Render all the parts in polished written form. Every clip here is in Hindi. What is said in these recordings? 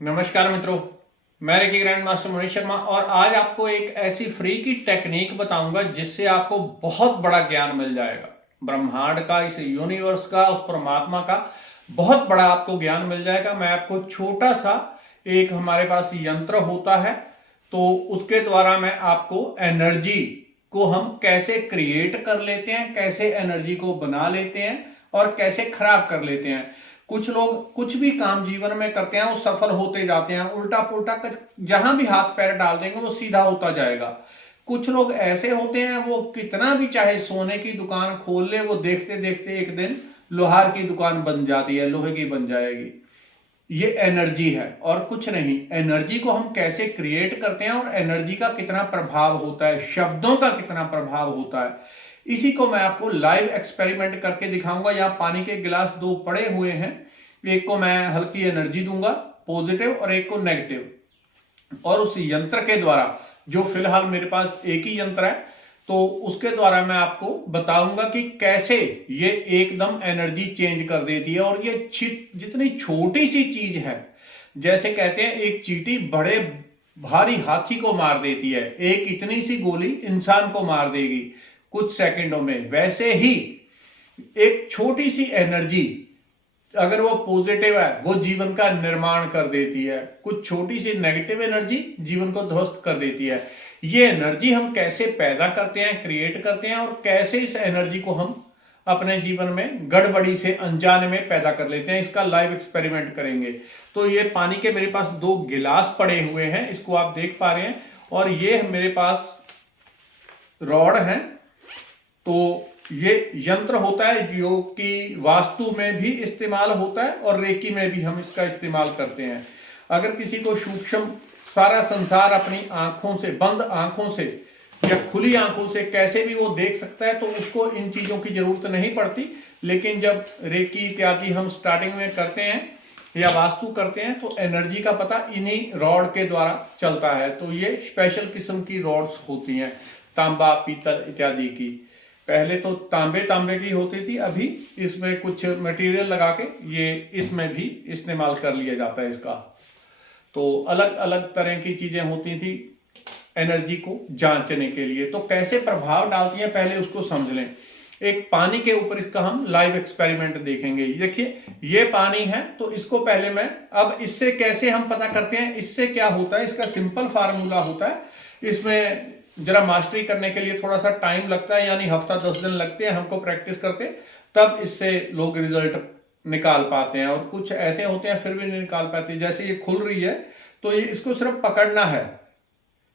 नमस्कार मित्रों, मैं reiki grand master Manish Sharma और आज आपको एक ऐसी फ्री की टेक्निक बताऊंगा जिससे आपको बहुत बड़ा ज्ञान मिल जाएगा। ब्रह्मांड का, इस यूनिवर्स का, उस परमात्मा का बहुत बड़ा आपको ज्ञान मिल जाएगा। मैं आपको छोटा सा एक हमारे पास यंत्र होता है, तो उसके द्वारा मैं आपको एनर्जी को हम कैसे क्रिएट कर लेते हैं, कैसे एनर्जी को बना लेते हैं और कैसे खराब कर लेते हैं। कुछ लोग कुछ भी काम जीवन में करते हैं वो सफल होते जाते हैं, उल्टा पुल्टा जहां भी हाथ पैर डाल देंगे वो सीधा होता जाएगा। कुछ लोग ऐसे होते हैं वो कितना भी चाहे सोने की दुकान खोल ले, वो देखते देखते एक दिन लोहार की दुकान बन जाती है, लोहे की बन जाएगी। ये एनर्जी है और कुछ नहीं। एनर्जी को हम कैसे क्रिएट करते हैं और एनर्जी का कितना प्रभाव होता है, शब्दों का कितना प्रभाव होता है, इसी को मैं आपको लाइव एक्सपेरिमेंट करके दिखाऊंगा। यहाँ पानी के गिलास दो पड़े हुए हैं, एक को मैं हल्की एनर्जी दूंगा पॉजिटिव और एक को नेगेटिव, और उस यंत्र के द्वारा, जो फिलहाल मेरे पास एक ही यंत्र है, तो उसके द्वारा मैं आपको बताऊंगा कि कैसे ये एकदम एनर्जी चेंज कर देती है। और ये जितनी छोटी सी चीज है, जैसे कहते हैं एक चींटी बड़े भारी हाथी को मार देती है, एक इतनी सी गोली इंसान को मार देगी कुछ सेकंडों में, वैसे ही एक छोटी सी एनर्जी अगर वो पॉजिटिव है वो जीवन का निर्माण कर देती है, कुछ छोटी सी नेगेटिव एनर्जी जीवन को ध्वस्त कर देती है। ये एनर्जी हम कैसे पैदा करते हैं, क्रिएट करते हैं, और कैसे इस एनर्जी को हम अपने जीवन में गड़बड़ी से अनजाने में पैदा कर लेते हैं, इसका लाइव एक्सपेरिमेंट करेंगे। तो ये पानी के मेरे पास दो गिलास पड़े हुए हैं, इसको आप देख पा रहे हैं, और ये मेरे पास रॉड है। तो ये यंत्र होता है जो कि वास्तु में भी इस्तेमाल होता है और रेकी में भी हम इसका इस्तेमाल करते हैं। अगर किसी को सूक्ष्म सारा संसार अपनी आंखों से, बंद आंखों से या खुली आंखों से कैसे भी वो देख सकता है, तो उसको इन चीजों की जरूरत नहीं पड़ती। लेकिन जब रेकी इत्यादि हम स्टार्टिंग में करते हैं या वास्तु करते हैं, तो एनर्जी का पता इन्हीं रॉड के द्वारा चलता है। तो ये स्पेशल किस्म की रॉड्स होती हैं, तांबा, पीतल इत्यादि की। पहले तो तांबे की होती थी, अभी इसमें कुछ मटेरियल लगा के ये इसमें भी इस्तेमाल कर लिया जाता है इसका। तो अलग अलग तरह की चीजें होती थी एनर्जी को जांचने के लिए। तो कैसे प्रभाव डालती हैं पहले उसको समझ लें। एक पानी के ऊपर इसका हम लाइव एक्सपेरिमेंट देखेंगे। देखिए ये पानी है, तो इसको पहले मैं, अब इससे कैसे हम पता करते हैं इससे क्या होता है, इसका सिंपल फार्मूला होता है। इसमें जरा मास्टरी करने के लिए थोड़ा सा टाइम लगता है, यानी हफ्ता 10 दिन लगते हैं हमको प्रैक्टिस करते, तब इससे लोग रिजल्ट निकाल पाते हैं। और कुछ ऐसे होते हैं फिर भी नहीं निकाल पाते। जैसे ये खुल रही है, तो ये इसको सिर्फ पकड़ना है।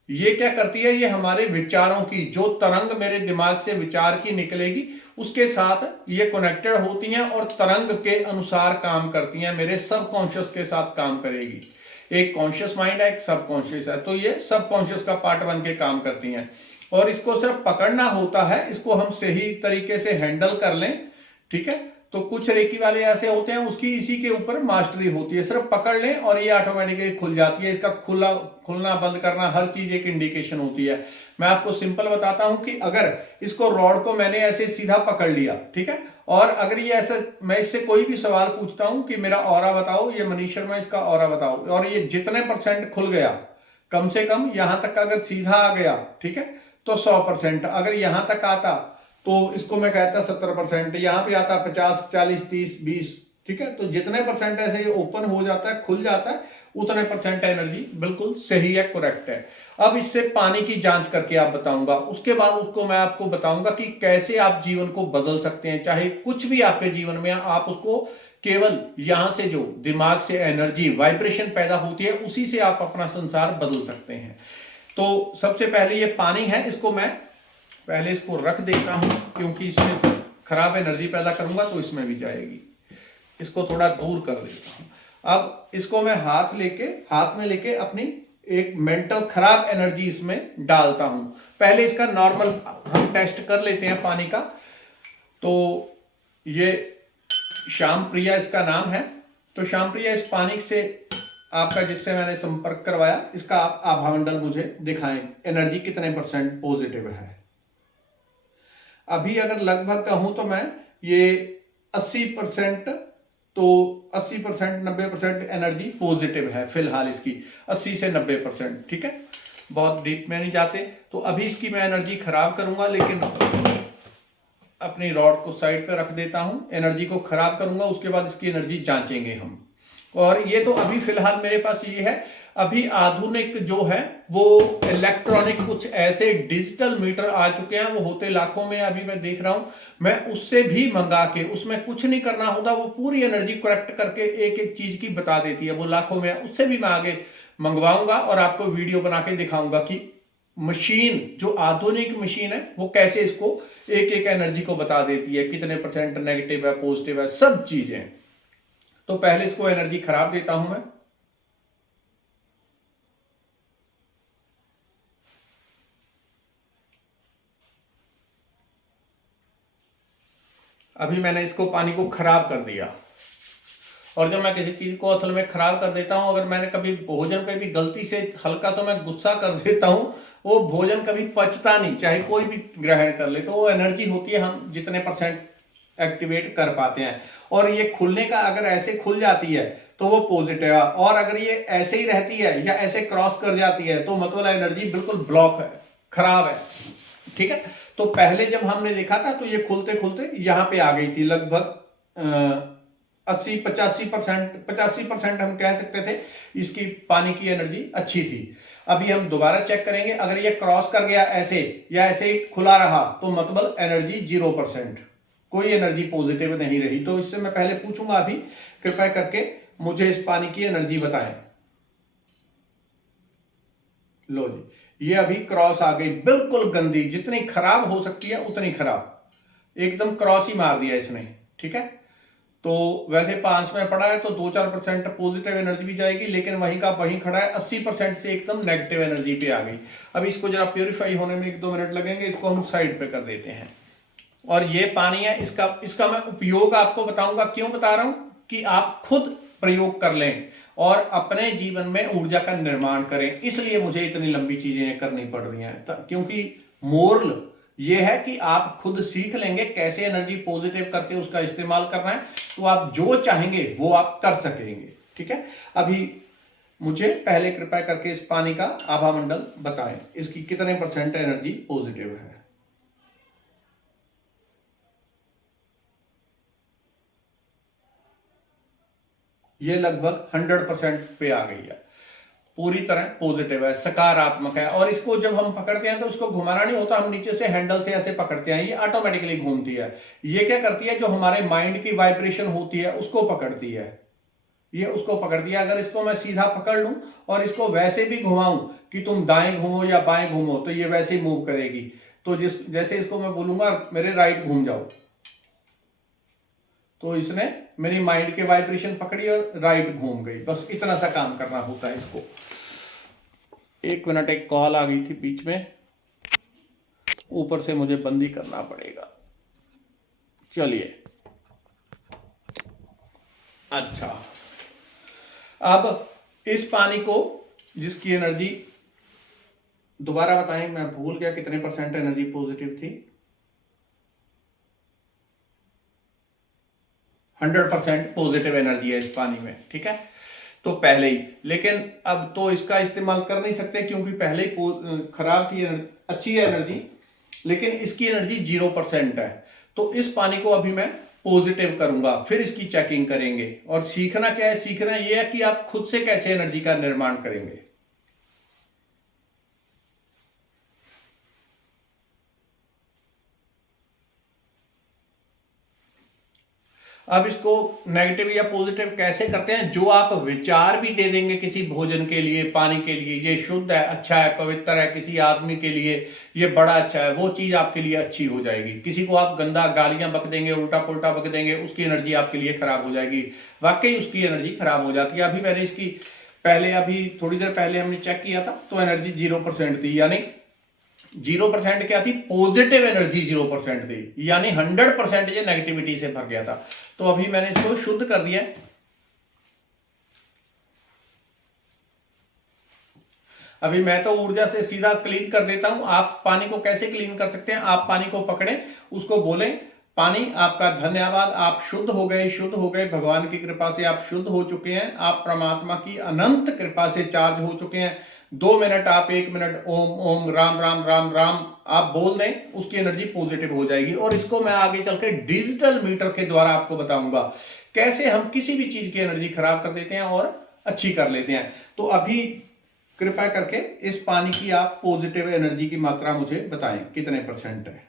ये क्या करती है, ये हमारे विचारों की जो तरंग मेरे दिमाग से विचार की निकलेगी उसके साथ ये कनेक्टेड होती हैं और तरंग के अनुसार काम करती हैं, मेरे सबकॉन्शियस के साथ काम करेगी। एक कॉन्शियस माइंड है, एक सबकॉन्शियस है, तो ये सबकॉन्शियस का पार्ट बन के काम करती हैं। और इसको सिर्फ पकड़ना होता है, इसको हम सही तरीके से हैंडल कर लें, ठीक है। तो कुछ रेकी वाले ऐसे होते हैं उसकी इसी के ऊपर मास्टरी होती है, सिर्फ पकड़ लें और ये ऑटोमेटिकली खुल जाती है। इसका खुलना बंद करना हर चीज एक इंडिकेशन होती है। मैं आपको सिंपल बताता हूं कि अगर इसको रॉड को मैंने ऐसे सीधा पकड़ लिया, ठीक है, और अगर ये ऐसा, मैं इससे कोई भी सवाल पूछता हूं कि मेरा ऑरा बताओ, ये मनीष शर्मा इसका ऑरा बताओ, और ये जितने % खुल गया, कम से कम यहां तक अगर सीधा आ गया, ठीक है, तो 100%। अगर यहां तक आता तो इसको मैं कहता 70%, यहां पे आता 50, 40, 30, 20, ठीक है। तो जितने % ऐसे ये ओपन हो जाता है, खुल जाता है, उतने % एनर्जी बिल्कुल सही है, करेक्ट है। अब इससे पानी की जांच करके आप बताऊंगा, उसके बाद उसको मैं आपको बताऊंगा कि कैसे आप जीवन को बदल सकते हैं। चाहे कुछ भी आपके जीवन में, आप उसको केवल यहां से जो दिमाग से एनर्जी वाइब्रेशन पैदा होती है उसी से आप अपना संसार बदल सकते हैं। तो सबसे पहले ये पानी है, इसको मैं पहले इसको रख देता हूं, क्योंकि इसमें खराब एनर्जी पैदा करूंगा तो इसमें भी जाएगी। इसको थोड़ा दूर कर देता हूं। अब इसको मैं हाथ में लेके अपनी एक मेंटल खराब एनर्जी इसमें डालता हूं। पहले इसका नॉर्मल हम टेस्ट कर लेते हैं पानी का। तो ये श्याम प्रिया इसका नाम है। तो श्याम प्रिया, इस पानी से आपका, जिससे मैंने संपर्क करवाया, इसका आप आभामंडल मुझे दिखाएं, एनर्जी कितने % पॉजिटिव है। अभी अगर लगभग कहूं तो मैं ये 80% तो 80% 90% एनर्जी पॉजिटिव है फिलहाल इसकी, 80 से 90%। ठीक है, बहुत डीप में नहीं जाते। तो अभी इसकी मैं एनर्जी खराब करूंगा, लेकिन अपनी रॉड को साइड पे रख देता हूं। एनर्जी को खराब करूंगा, उसके बाद इसकी एनर्जी जांचेंगे हम। और ये तो अभी फिलहाल मेरे पास ये है। अभी आधुनिक जो है वो इलेक्ट्रॉनिक कुछ ऐसे डिजिटल मीटर आ चुके हैं, वो होते लाखों में, अभी मैं देख रहा हूं। मैं उससे भी मंगा के, उसमें कुछ नहीं करना होता, वो पूरी एनर्जी करेक्ट करके एक एक चीज की बता देती है, वो लाखों में। उससे भी मैं आगे मंगवाऊंगा और आपको वीडियो बना के दिखाऊंगा कि मशीन, जो आधुनिक मशीन है, वो कैसे इसको एक एक एनर्जी को बता देती है, कितने परसेंट नेगेटिव है, पॉजिटिव है, सब चीजें। तो पहले इसको एनर्जी खराब देता हूं मैं। अभी मैंने इसको पानी को खराब कर दिया। और जब मैं किसी चीज को असल में खराब कर देता हूं, अगर मैंने कभी भोजन पे भी गलती से हल्का सा मैं गुस्सा कर देता हूं, वो भोजन कभी पचता नहीं, चाहे कोई भी ग्रहण कर ले। तो वो एनर्जी होती है, हम जितने परसेंट एक्टिवेट कर पाते हैं। और ये खुलने का, अगर ऐसे खुल जाती है तो वो पॉजिटिव है, और अगर ये ऐसे ही रहती है या ऐसे क्रॉस कर जाती है तो मतलब एनर्जी बिल्कुल ब्लॉक है, खराब है। ठीक है, तो पहले जब हमने देखा था तो ये खुलते खुलते यहां पे आ गई थी, लगभग 85% हम कह सकते थे इसकी पानी की एनर्जी अच्छी थी। अभी हम दोबारा चेक करेंगे, अगर ये क्रॉस कर गया ऐसे या ऐसे ही खुला रहा तो मतलब एनर्जी 0%, कोई एनर्जी पॉजिटिव नहीं रही। तो इससे मैं पहले पूछूंगा, अभी कृपया करके मुझे इस पानी की एनर्जी बताएं। लो जी, ये अभी क्रॉस आ गई, बिल्कुल गंदी, जितनी खराब हो सकती है उतनी खराब, एकदम क्रॉस ही मार दिया इसने। ठीक है, तो वैसे 5 में पड़ा है तो 2-4% पॉजिटिव एनर्जी भी जाएगी, लेकिन वहीं का वहीं खड़ा है, 80% से एकदम नेगेटिव एनर्जी पे आ गई। अब इसको जरा प्योरीफाई होने में 1-2 मिनट लगेंगे, इसको हम साइड पे कर देते हैं। और ये पानी है, इसका मैं उपयोग आपको बताऊंगा। क्यों बता रहा हूं? कि आप खुद प्रयोग कर लें और अपने जीवन में ऊर्जा का निर्माण करें। इसलिए मुझे इतनी लंबी चीजें करनी पड़ रही हैं, क्योंकि मोरल ये है कि आप खुद सीख लेंगे कैसे एनर्जी पॉजिटिव करके उसका इस्तेमाल करना है, तो आप जो चाहेंगे वो आप कर सकेंगे। ठीक है, अभी मुझे पहले कृपया करके इस पानी का आभा मंडल बताएं, इसकी कितने परसेंट एनर्जी पॉजिटिव है। ये लगभग 100% पे आ गई है, पूरी तरह पॉजिटिव है, सकारात्मक है। और इसको जब हम पकड़ते हैं तो इसको घुमाना नहीं होता, हम नीचे से हैंडल से ऐसे पकड़ते हैं, ये ऑटोमेटिकली घूमती है। ये क्या करती है, जो हमारे माइंड की वाइब्रेशन होती है उसको पकड़ती है, ये उसको पकड़ती है। अगर इसको मैं सीधा पकड़ लूं और इसको वैसे भी घुमाऊं कि तुम दाएं घूमो या बाएं घूमो, तो ये वैसे ही मूव करेगी। तो जैसे इसको मैं बोलूंगा मेरे राइट घूम जाओ, तो इसने मेरी माइंड के वाइब्रेशन पकड़ी और राइट घूम गई। बस इतना सा काम करना होता है इसको। 1 मिनट, एक कॉल आ गई थी बीच में, ऊपर से मुझे बंदी करना पड़ेगा। चलिए, अच्छा, अब इस पानी को, जिसकी एनर्जी, दोबारा बताएं, मैं भूल गया कितने परसेंट एनर्जी पॉजिटिव थी। 100% पॉजिटिव एनर्जी है इस पानी में। ठीक है, तो पहले ही, लेकिन अब तो इसका इस्तेमाल कर नहीं सकते क्योंकि पहले ही खराब थी, अच्छी है एनर्जी, लेकिन इसकी एनर्जी 0% है। तो इस पानी को अभी मैं पॉजिटिव करूंगा, फिर इसकी चेकिंग करेंगे। और सीखना क्या है? सीखना यह है कि आप खुद से कैसे एनर्जी का निर्माण करेंगे। अब इसको नेगेटिव या पॉजिटिव कैसे करते हैं? जो आप विचार भी दे देंगे किसी भोजन के लिए, पानी के लिए, ये शुद्ध है, अच्छा है, पवित्र है, किसी आदमी के लिए ये बड़ा अच्छा है, वो चीज आपके लिए अच्छी हो जाएगी। किसी को आप गंदा गालियां बक देंगे, उल्टा पुल्टा बक देंगे, उसकी एनर्जी आपके लिए खराब हो जाएगी। वाकई उसकी एनर्जी खराब हो जाती है। अभी मैंने इसकी पहले, अभी थोड़ी देर पहले हमने चेक किया था तो एनर्जी 0% थी, यानी 0% क्या थी? पॉजिटिव एनर्जी 0% थी, यानी 100% ये नेगेटिविटी से भर गया था। तो अभी मैंने इसको शुद्ध कर दिया। अभी मैं तो ऊर्जा से सीधा क्लीन कर देता हूं। आप पानी को कैसे क्लीन कर सकते हैं? आप पानी को पकड़ें, उसको बोलें पानी आपका धन्यवाद, आप शुद्ध हो गए, शुद्ध हो गए, भगवान की कृपा से आप शुद्ध हो चुके हैं, आप परमात्मा की अनंत कृपा से चार्ज हो चुके हैं। 2 मिनट आप 1 मिनट ओम ओम राम राम राम राम आप बोल दें, उसकी एनर्जी पॉजिटिव हो जाएगी। और इसको मैं आगे चल के डिजिटल मीटर के द्वारा आपको बताऊंगा कैसे हम किसी भी चीज की एनर्जी खराब कर देते हैं और अच्छी कर लेते हैं। तो अभी कृपया करके इस पानी की आप पॉजिटिव एनर्जी की मात्रा मुझे बताएं कितने परसेंट है।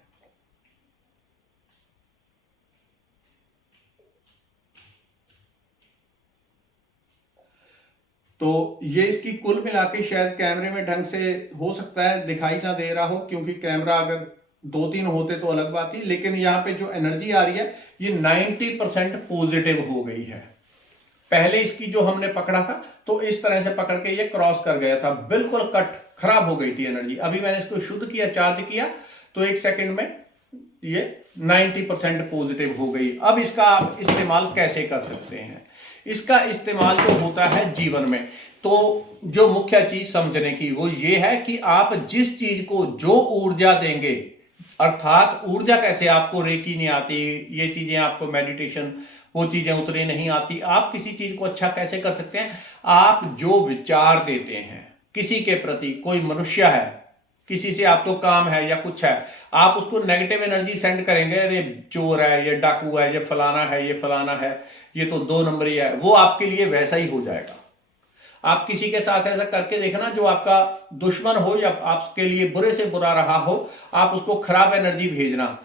तो ये इसकी कुल मिला के शायद कैमरे में ढंग से हो सकता है दिखाई ना दे रहा हो, क्योंकि कैमरा अगर 2-3 होते तो अलग बात थी, लेकिन यहाँ पे जो एनर्जी आ रही है ये 90% पॉजिटिव हो गई है। पहले इसकी जो हमने पकड़ा था तो इस तरह से पकड़ के ये क्रॉस कर गया था, बिल्कुल कट खराब हो गई थी एनर्जी। अभी मैंने इसको शुद्ध किया, चार्ज किया, तो 1 सेकंड में ये 90% पॉजिटिव हो गई। अब इसका आप इस्तेमाल कैसे कर सकते हैं? इसका इस्तेमाल जो होता है जीवन में, तो जो मुख्य चीज समझने की वो ये है कि आप जिस चीज को जो ऊर्जा देंगे, अर्थात ऊर्जा कैसे, आपको रेकी नहीं आती, ये चीजें आपको मेडिटेशन वो चीजें उतनी नहीं आती, आप किसी चीज को अच्छा कैसे कर सकते हैं? आप जो विचार देते हैं किसी के प्रति, कोई मनुष्य है, किसी से आपको काम है या कुछ है, आप उसको नेगेटिव एनर्जी सेंड करेंगे, अरे चोर है, ये डाकू है, ये फलाना है, ये फलाना है, ये तो 2 नंबरी है, वो आपके लिए वैसा ही हो जाएगा। आप किसी के साथ ऐसा करके देखना, जो आपका दुश्मन हो या आपके लिए बुरे से बुरा रहा हो, आप उसको खराब एनर्जी भेजना।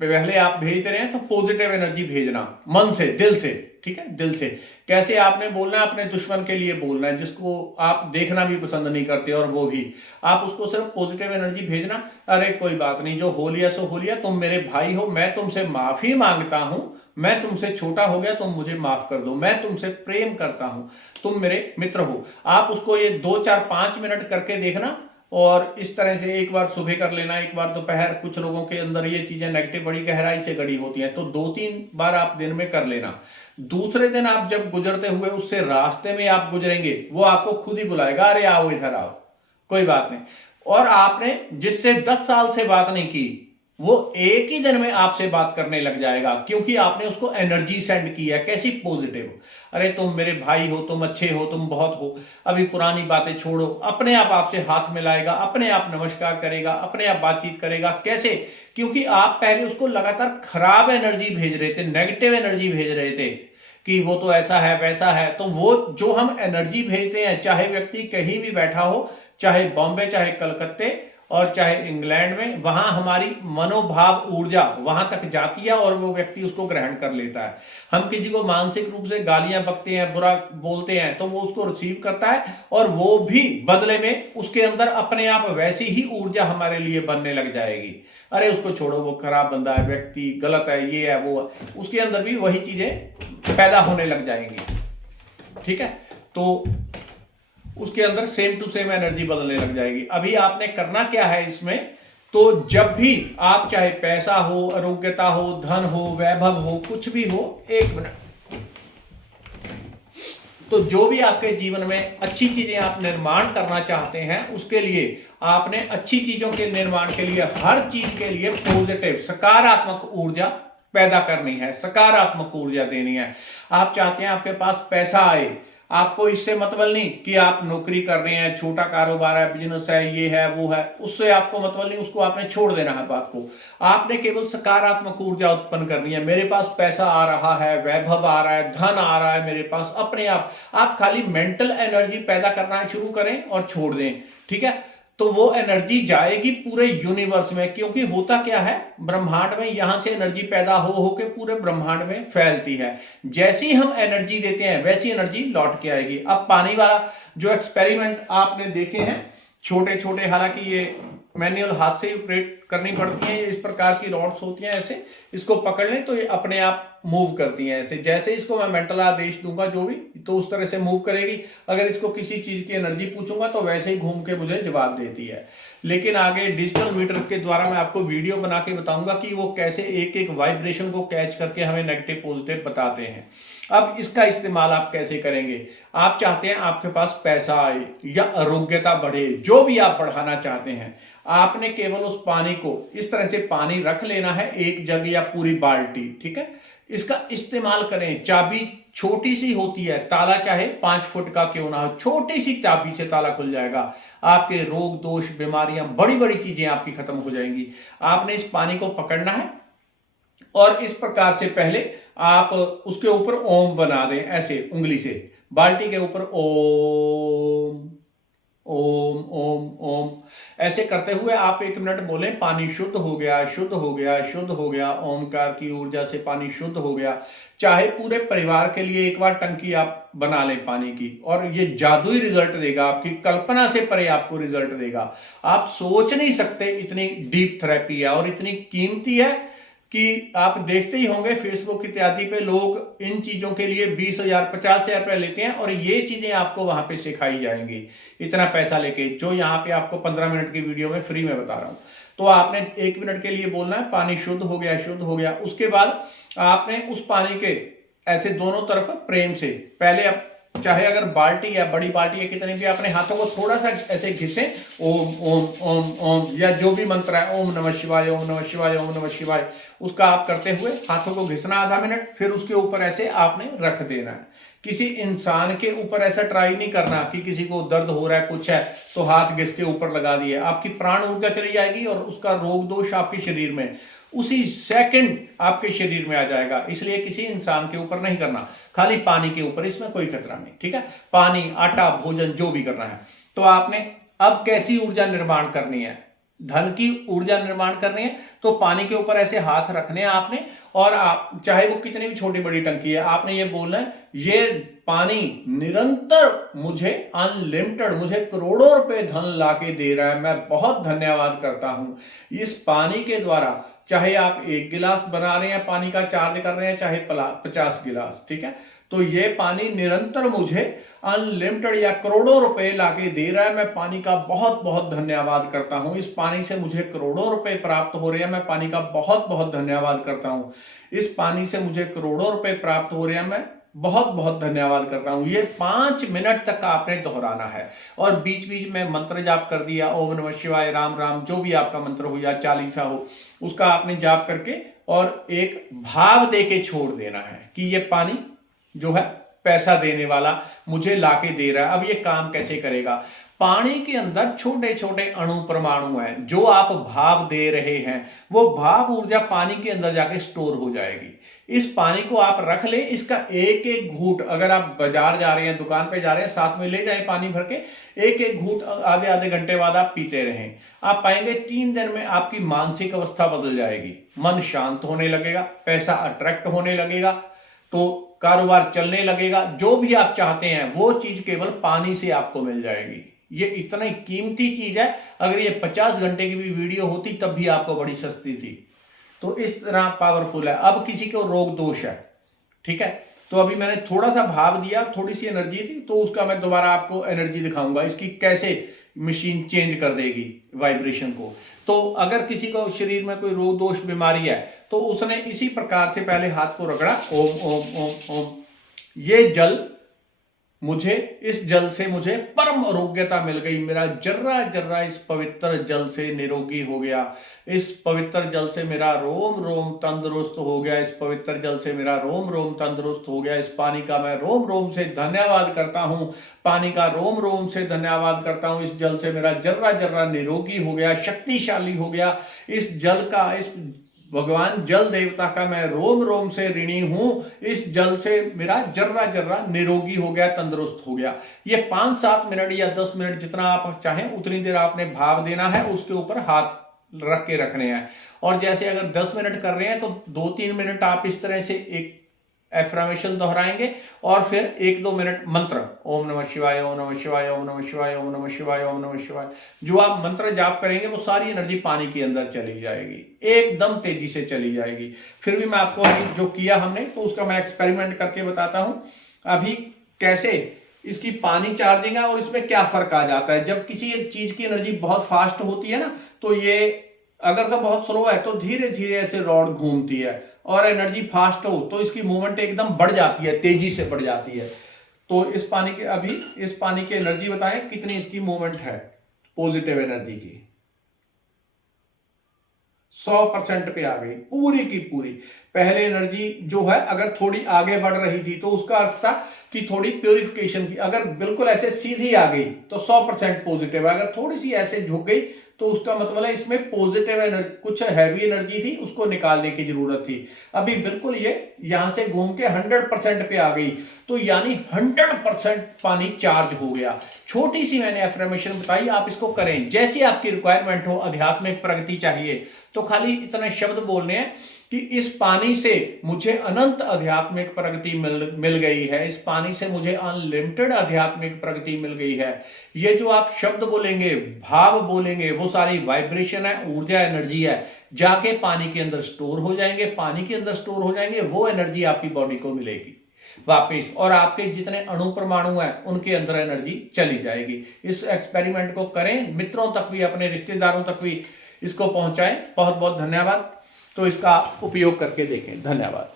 पहले आप भेजते रहे तो पॉजिटिव एनर्जी भेजना, मन से, दिल से, ठीक है, दिल से। कैसे आपने बोलना है? अपने दुश्मन के लिए बोलना है, जिसको आप देखना भी पसंद नहीं करते, और वो भी आप उसको सिर्फ पॉजिटिव एनर्जी भेजना। अरे कोई बात नहीं, जो हो लिया सो हो लिया, तुम मेरे भाई हो, मैं तुमसे माफी मांगता हूं, मैं तुमसे छोटा हो गया, तुम मुझे माफ कर दो, मैं तुमसे प्रेम करता हूं, तुम मेरे मित्र हो। आप उसको ये 2-4-5 मिनट करके देखना, और इस तरह से एक बार सुबह कर लेना, एक बार दोपहर। कुछ लोगों के अंदर ये चीजें नेगेटिव बड़ी गहराई से गड़ी होती हैं, तो 2-3 बार आप दिन में कर लेना। दूसरे दिन आप जब गुजरते हुए उससे रास्ते में आप गुजरेंगे, वो आपको खुद ही बुलाएगा, अरे आओ इधर आओ, कोई बात नहीं। और आपने जिससे 10 साल से बात नहीं की, वो एक ही दिन में आपसे बात करने लग जाएगा, क्योंकि आपने उसको एनर्जी सेंड की है। कैसी? पॉजिटिव। अरे तुम मेरे भाई हो, तुम अच्छे हो, तुम बहुत हो, अभी पुरानी बातें छोड़ो। अपने आप आपसे हाथ मिलाएगा, अपने आप नमस्कार करेगा, अपने आप बातचीत करेगा। कैसे? क्योंकि आप पहले उसको लगातार खराब एनर्जी भेज रहे थे, नेगेटिव एनर्जी भेज रहे थे कि वो तो ऐसा है वैसा है। तो वो जो हम एनर्जी भेजते हैं, चाहे व्यक्ति कहीं भी बैठा हो, चाहे बॉम्बे, चाहे कलकत्ते और चाहे इंग्लैंड में, वहां हमारी मनोभाव ऊर्जा वहां तक जाती है और वो व्यक्ति उसको ग्रहण कर लेता है। हम किसी को मानसिक रूप से गालियां बकते हैं, बुरा बोलते हैं, तो वो उसको रिसीव करता है, और वो भी बदले में उसके अंदर अपने आप वैसी ही ऊर्जा हमारे लिए बनने लग जाएगी। अरे उसको छोड़ो, वो खराब बंदा है, व्यक्ति गलत है, ये है वो है, उसके अंदर भी वही चीजें पैदा होने लग जाएंगी। ठीक है, तो उसके अंदर सेम टू सेम एनर्जी बदलने लग जाएगी। अभी आपने करना क्या है इसमें? तो जब भी आप, चाहे पैसा हो, आरोग्यता हो, धन हो, वैभव हो, कुछ भी हो, 1 मिनट, तो जो भी आपके जीवन में अच्छी चीजें आप निर्माण करना चाहते हैं, उसके लिए आपने अच्छी चीजों के निर्माण के लिए, हर चीज के लिए पॉजिटिव सकारात्मक ऊर्जा पैदा करनी है, सकारात्मक ऊर्जा देनी है। आप चाहते हैं आपके पास पैसा आए, आपको इससे मतलब नहीं कि आप नौकरी कर रहे हैं, छोटा कारोबार है, बिजनेस है, ये है वो है, उससे आपको मतलब नहीं, उसको आपने छोड़ देना है बात को। आपने केवल सकारात्मक ऊर्जा उत्पन्न करनी है। मेरे पास पैसा आ रहा है, वैभव आ रहा है, धन आ रहा है मेरे पास, अपने आप खाली मेंटल एनर्जी पैदा करना शुरू करें और छोड़ दें। ठीक है, तो वो एनर्जी जाएगी पूरे यूनिवर्स में, क्योंकि होता क्या है ब्रह्मांड में, यहां से एनर्जी पैदा हो के पूरे ब्रह्मांड में फैलती है। जैसी हम एनर्जी देते हैं वैसी एनर्जी लौट के आएगी। अब पानी वाला जो एक्सपेरिमेंट आपने देखे हैं, छोटे छोटे, हालांकि ये मैनुअल हाथ से ही ऑपरेट करनी पड़ती है, इस प्रकार की रॉड्स होती हैं, ऐसे इसको पकड़ लें तो ये अपने आप मूव करती हैं। ऐसे जैसे इसको मैं मेंटल आदेश दूंगा जो भी, तो उस तरह से मूव करेगी। अगर इसको किसी चीज की एनर्जी पूछूंगा तो वैसे ही घूम के मुझे जवाब देती है। लेकिन आगे डिजिटल मीटर के द्वारा मैं आपको वीडियो बना के बताऊंगा कि वो कैसे एक एक वाइब्रेशन को कैच करके हमें नेगेटिव पॉजिटिव बताते हैं। अब इसका इस्तेमाल आप कैसे करेंगे? आप चाहते हैं आपके पास पैसा आए या आरोग्यता बढ़े, जो भी आप बढ़ाना चाहते हैं, आपने केवल उस पानी को इस तरह से पानी रख लेना है, एक जग या पूरी बाल्टी, ठीक है। इसका इस्तेमाल करें। चाबी छोटी सी होती है, ताला चाहे 5 फुट का क्यों ना हो, छोटी सी चाबी से ताला खुल जाएगा। आपके रोग दोष बीमारियां बड़ी बड़ी चीजें आपकी खत्म हो जाएंगी। आपने इस पानी को पकड़ना है और इस प्रकार से पहले आप उसके ऊपर ओम बना दें, ऐसे उंगली से बाल्टी के ऊपर ओम ओम ओम ओम, ऐसे करते हुए आप 1 मिनट बोलें, पानी शुद्ध हो गया, शुद्ध हो गया, शुद्ध हो गया, ओमकार की ऊर्जा से पानी शुद्ध हो गया। चाहे पूरे परिवार के लिए एक बार टंकी आप बना लें पानी की, और ये जादुई रिजल्ट देगा, आपकी कल्पना से परे आपको रिजल्ट देगा। आप सोच नहीं सकते इतनी डीप थेरेपी है और इतनी कीमती है कि आप देखते ही होंगे फेसबुक इत्यादि पे लोग इन चीजों के लिए 20,000 50,000 रुपए लेते हैं, और ये चीजें आपको वहां पे सिखाई जाएंगी इतना पैसा लेके, जो यहाँ पे आपको 15 मिनट की वीडियो में फ्री में बता रहा हूं। तो आपने 1 मिनट के लिए बोलना है, पानी शुद्ध हो गया, शुद्ध हो गया। उसके बाद आपने उस पानी के ऐसे दोनों तरफ प्रेम से, पहले आप चाहे अगर बाल्टी या बड़ी बाल्टी या कितनी भी, अपने हाथों को थोड़ा सा ऐसे घिसे, ओम ओम ओम ओम, या जो भी मंत्र है, ओम नमः शिवाय, ओम नमः शिवाय, ओम नमः शिवाय, उसका आप करते हुए हाथों को घिसना आधा मिनट, फिर उसके ऊपर ऐसे आपने रख देना है। किसी इंसान के ऊपर ऐसा ट्राई नहीं करना कि किसी को दर्द हो रहा है, कुछ है तो हाथ घिस के ऊपर लगा दिए, आपकी प्राण ऊर्जा चली जाएगी और उसका रोग दोष आपके शरीर में उसी सेकंड आपके शरीर में आ जाएगा। इसलिए किसी इंसान के ऊपर नहीं करना, खाली पानी के ऊपर, इसमें कोई खतरा नहीं, ठीक है। पानी, आटा, भोजन जो भी करना है। तो आपने अब कैसी ऊर्जा निर्माण करनी है? धन की ऊर्जा निर्माण करनी है तो पानी के ऊपर ऐसे हाथ रखने हैं आपने, और आप चाहे वो कितनी भी छोटी बड़ी टंकी है, आपने ये बोलना है, ये पानी निरंतर मुझे अनलिमिटेड, मुझे करोड़ों रुपए धन लाके दे रहा है, मैं बहुत धन्यवाद करता हूं। इस पानी के द्वारा, चाहे आप 1 गिलास बना रहे हैं, पानी का चार्ज कर रहे हैं, चाहे 50 गिलास, ठीक है, तो ये पानी निरंतर मुझे अनलिमिटेड या करोड़ों रुपए लाके दे रहा है, मैं पानी का बहुत बहुत धन्यवाद करता हूं। इस पानी से मुझे करोड़ों रुपए प्राप्त हो रहे हैं, मैं पानी का बहुत बहुत धन्यवाद करता हूं। इस पानी से मुझे करोड़ों रुपए प्राप्त हो रहे हैं, मैं बहुत बहुत धन्यवाद करता हूं। ये 5 मिनट तक आपने दोहराना है, और बीच बीच में मंत्र जाप कर दिया, ओम नमः शिवाय, राम राम, जो भी आपका मंत्र हो या चालीसा हो, उसका आपने जाप करके और एक भाव दे के छोड़ देना है कि ये पानी जो है पैसा देने वाला मुझे लाके दे रहा है। अब ये काम कैसे करेगा? पानी के अंदर छोटे छोटे अणु परमाणु हैं, जो आप भाव दे रहे हैं, वो भाव ऊर्जा पानी के अंदर जाके स्टोर हो जाएगी। इस पानी को आप रख ले, इसका एक एक घूंट, अगर आप बाजार जा रहे हैं, दुकान पे जा रहे हैं, साथ में ले जाएं पानी भर के, एक एक घूंट आधे आधे घंटे बाद आप पीते रहें। आप पाएंगे 3 दिन में आपकी मानसिक अवस्था बदल जाएगी, मन शांत होने लगेगा, पैसा अट्रैक्ट होने लगेगा, तो कारोबार चलने लगेगा। जो भी आप चाहते हैं वो चीज केवल पानी से आपको मिल जाएगी। ये इतनी कीमती चीज है, अगर ये 50 घंटे की भी वीडियो होती तब भी आपको बड़ी सस्ती थी। तो इस तरह पावरफुल है। अब किसी को रोग दोष है, ठीक है, तो अभी मैंने थोड़ा सा भाव दिया, थोड़ी सी एनर्जी थी, तो उसका मैं दोबारा आपको एनर्जी दिखाऊंगा, इसकी कैसे मशीन चेंज कर देगी वाइब्रेशन को। तो अगर किसी को शरीर में कोई रोग दोष बीमारी है, तो उसने इसी प्रकार से पहले हाथ को रगड़ा, ओम ओम ओम ओम, ये जल मुझे, इस जल से मुझे परम आरोग्यता मिल गई, मेरा जर्रा जर्रा इस पवित्र जल से निरोगी हो गया, इस पवित्र जल से मेरा रोम रोम तंदुरुस्त हो गया, इस पवित्र जल से मेरा रोम रोम तंदुरुस्त हो गया, इस पानी का मैं रोम रोम से धन्यवाद करता हूं, पानी का रोम रोम से धन्यवाद करता हूं, इस जल से मेरा जर्रा जर्रा निरोगी हो गया, शक्तिशाली हो गया, इस जल का, इस भगवान जल देवता का मैं रोम रोम से ऋणी हूं, इस जल से मेरा जर्रा जर्रा निरोगी हो गया, तंदुरुस्त हो गया। ये 5-7 मिनट या 10 मिनट जितना आप चाहें उतनी देर आपने भाव देना है, उसके ऊपर हाथ रख के रखने हैं। और जैसे अगर 10 मिनट कर रहे हैं तो 2-3 मिनट आप इस तरह से एक एफर्मेशन दोहराएंगे, और फिर 1-2 मिनट मंत्र, ओम नमः शिवाय, ओम नमः शिवाय, ओम नमः शिवाय, ओम नमः शिवाय, ओम नमः शिवाय, जो आप मंत्र जाप करेंगे वो सारी एनर्जी पानी के अंदर चली जाएगी, एकदम तेजी से चली जाएगी। फिर भी मैं आपको जो किया हमने, तो उसका मैं एक्सपेरिमेंट करके बताता हूं अभी कैसे इसकी पानी चार्जिंग है और इसमें क्या फर्क आ जाता है। जब किसी चीज की एनर्जी बहुत फास्ट होती है ना, तो ये अगर तो बहुत स्लो है तो धीरे धीरे ऐसे रॉड घूमती है, और एनर्जी फास्ट हो तो इसकी मूवमेंट एकदम बढ़ जाती है, तेजी से बढ़ जाती है। तो इस पानी की एनर्जी बताएं कितनी इसकी मूवमेंट है पॉजिटिव एनर्जी की। 100% पे आ गई पूरी की पूरी। पहले एनर्जी जो है अगर थोड़ी आगे बढ़ रही थी तो उसका अर्थ था कि थोड़ी प्योरिफिकेशन की, अगर बिल्कुल ऐसे सीधी आ गई तो 100% पॉजिटिव है, अगर थोड़ी सी ऐसे झुक गई तो उसका मतलब है इसमें पॉजिटिव एनर्जी, कुछ हैवी एनर्जी थी उसको निकालने की जरूरत थी। अभी बिल्कुल ये यहां से घूम के 100% पे आ गई, तो यानी 100% पानी चार्ज हो गया। छोटी सी मैंने एफर्मेशन बताई, आप इसको करें जैसी आपकी रिक्वायरमेंट हो। आध्यात्मिक प्रगति चाहिए तो खाली इतने शब्द बोलने हैं कि इस पानी से मुझे अनंत आध्यात्मिक प्रगति मिल गई है, इस पानी से मुझे अनलिमिटेड आध्यात्मिक प्रगति मिल गई है। ये जो आप शब्द बोलेंगे, भाव बोलेंगे, वो सारी वाइब्रेशन है, ऊर्जा, एनर्जी है, जाके पानी के अंदर स्टोर हो जाएंगे। पानी के अंदर स्टोर हो जाएंगे, वो एनर्जी आपकी बॉडी को मिलेगी वापिस, और आपके जितने अणु परमाणु हैं उनके अंदर एनर्जी चली जाएगी। इस एक्सपेरिमेंट को करें, मित्रों तक भी, अपने रिश्तेदारों तक भी इसको पहुंचाएं। बहुत बहुत धन्यवाद। तो इसका उपयोग करके देखें। धन्यवाद।